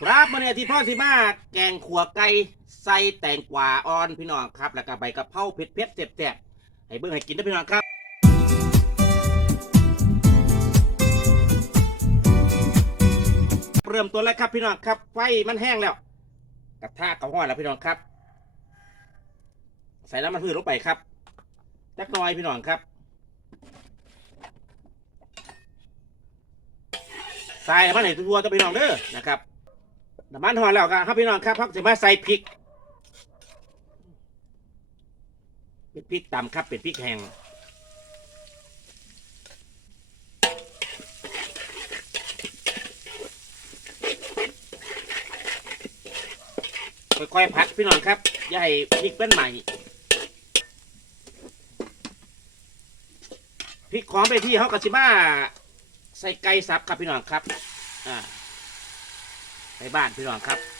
ครับมื่อนี้ที่พ่อสิมาแกงขัวไก่ใส่แตงกวาอ่อนพี่น้องครับ แล้วก็ใบกะเพราเผ็ดเผ็ดๆแซ่บๆให้เบิ่งให้กินนะพี่น้องครับเริ่มต้นแล้วครับพี่น้องครับไฟมันแห้งแล้วกระทะก็ห้อนแล้วพี่น้องครับ ใส่น้ำมันพืชลงไปครับจักน่อยพี่น้องครับใส่มันให้ทั่วๆจะพี่น้องเด้อนะครับ น้ำมันหอนแล้วครับพี่น้องครับพักจะมาใส่พริก เป็นพริกตำครับ เป็นพริกแห้งค่อยๆผัดพี่น้องครับอย่าให้พริกเป็นใหม่พริกของไปที่เขากระชิมาใส่ไก่สับครับพี่น้องครับ อ่า ในบ้านพี่น้องครับ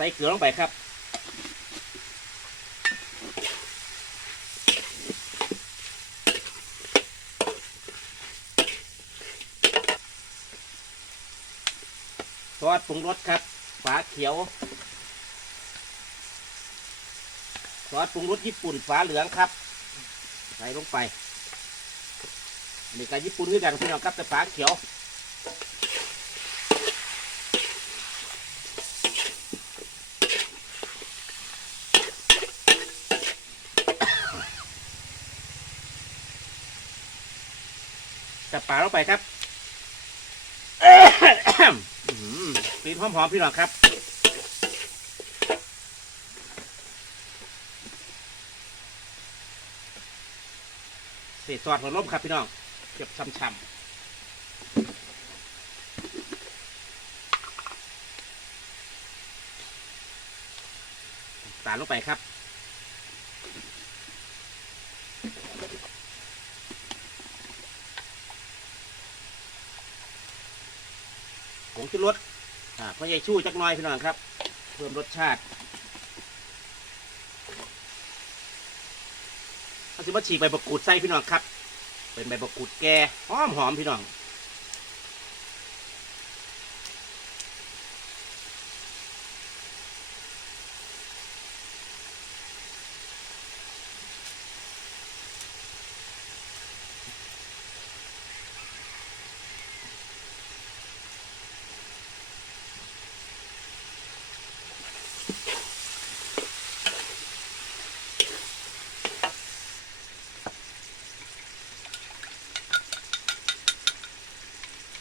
ใส่เกลือลงไปครับซอสปรุงรสครับฝาเขียวซอสปรุงรสญี่ปุ่นฝาเหลืองครับ ใส่ลงไปนนี้ก็ญี่ปุ่นด้วยกันพี่น้องครับแต่ฝาเขียวับปลาลงไปครับอื้อหือกลิ่นหอมๆพี่น้องครับเศษซอสหัวล้มครับพี่น้องเก็บช่ำๆตาลลงไปครับ ผงชูรสอ่าพ่อใหญ่ชู่จักหน้อยพี่น้องครับ เพิ่มรสชาติเอาสิมาฉีกใบบักรูดใส่พี่น้องครับ เป็นใบบักรูดแก่หอมหอมพี่น้อง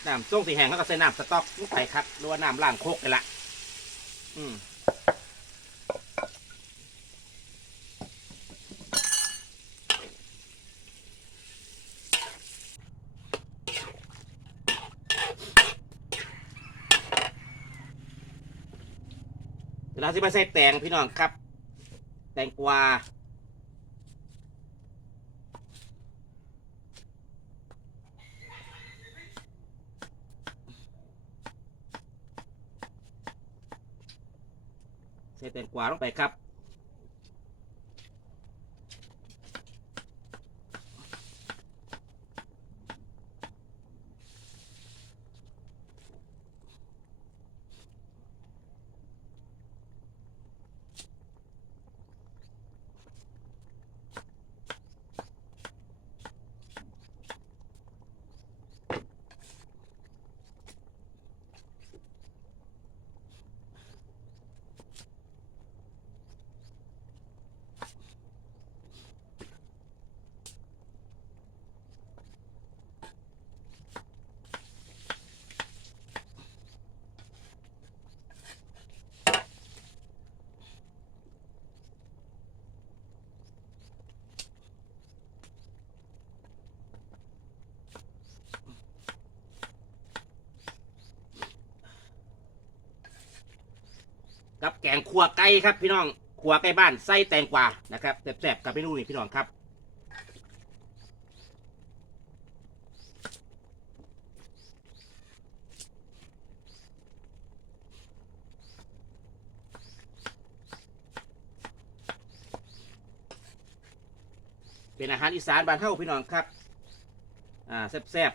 น้ำส้งสีแห้งแล้วก็ใส่น้ำสต๊อกลงไปครับหรือว่าน้ำล้างโคกเลยละอืมเวลาที่มาใส่แตงพี่น้องครับ แตงกวา ใส่แตงกวาลงไปครับ กับแกงขัวไก่ครับพี่น้องขัวไก่บ้านไส้แตงกวานะครับแซ่บๆกับเมนูนี้พี่น้องครับเป็นอาหารอีสานบ้านเฮาพี่น้องครับ อ่าแซ่บ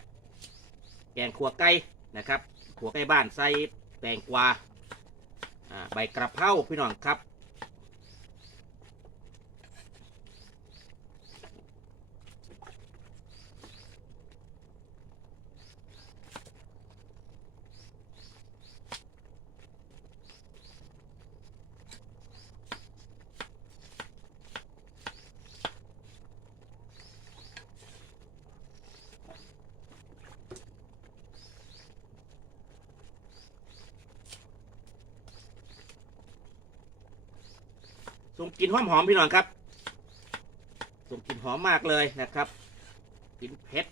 ๆ แกงขัวไก่นะครับ ขัวไก่บ้านใส่แตงกวา ใบกระเพราพี่น้องครับ ส่งกลิ่นหอมหอมพี่น้องครับ ส่งกลิ่นหอมมากเลยนะครับกลิ่นเผ็ด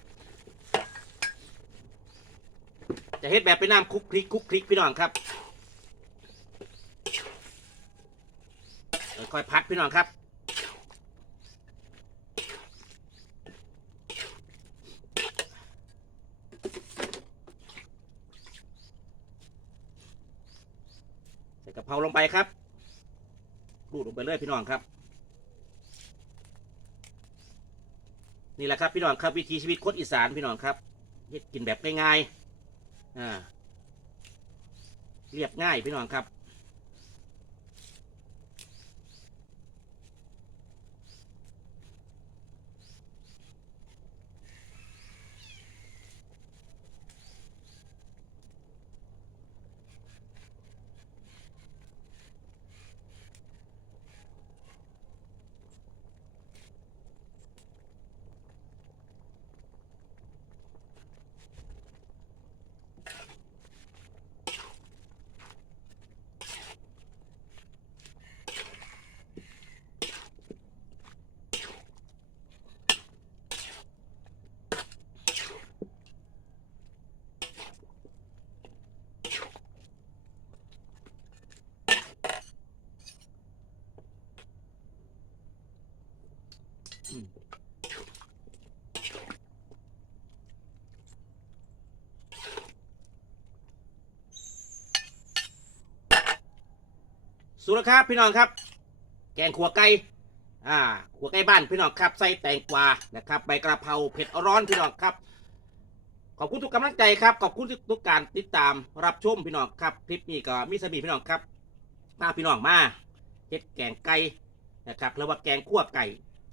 จะเฮ็ดแบบเป็นน้ำคลุกคลิกคลุกคลิกพี่น้องครับค่อยพัดพี่น้องครับใส่กะเพราลงไปครับ เลยพี่น้องครับ นี่แหละครับพี่น้องครับวิถีชีวิตคนอีสานพี่น้องครับกินแบบง่ายๆอ่าเรียบง่ายพี่น้องครับ สุรครับพี่น้องครับ แกงขัวไก่อ่าขัวไก่บ้านพี่น้องครับใส่แตงกวานะครับใบกระเพราเผ็ดร้อนพี่น้องครับ ขอบคุณทุกกำลังใจครับขอบคุณทุกการติดตามรับชมพี่น้องครับคลิปนี้ก็มีสมีพี่น้องครับมาพี่น้องมาเฮ็ดแกงไก่นะครับหรือว่าแกงขั่วไก่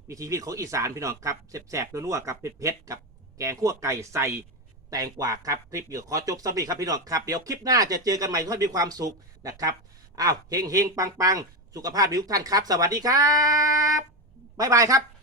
วิธีชีวิตของอีสานพี่น้องครับแสบๆนัวๆกับเผ็ดๆกับแกงขั่วไก่ใส่แตงกวาครับคลิปเดี๋ยวขอจบสำหรับครับพี่น้องครับเดี๋ยวคลิปหน้าจะเจอกันใหม่ทุกท่านมีความสุขนะครับ อ้าวเฮงเฮงปังปังสุขภาพดีทุกท่านครับ สวัสดีครับ บ๊ายบายครับ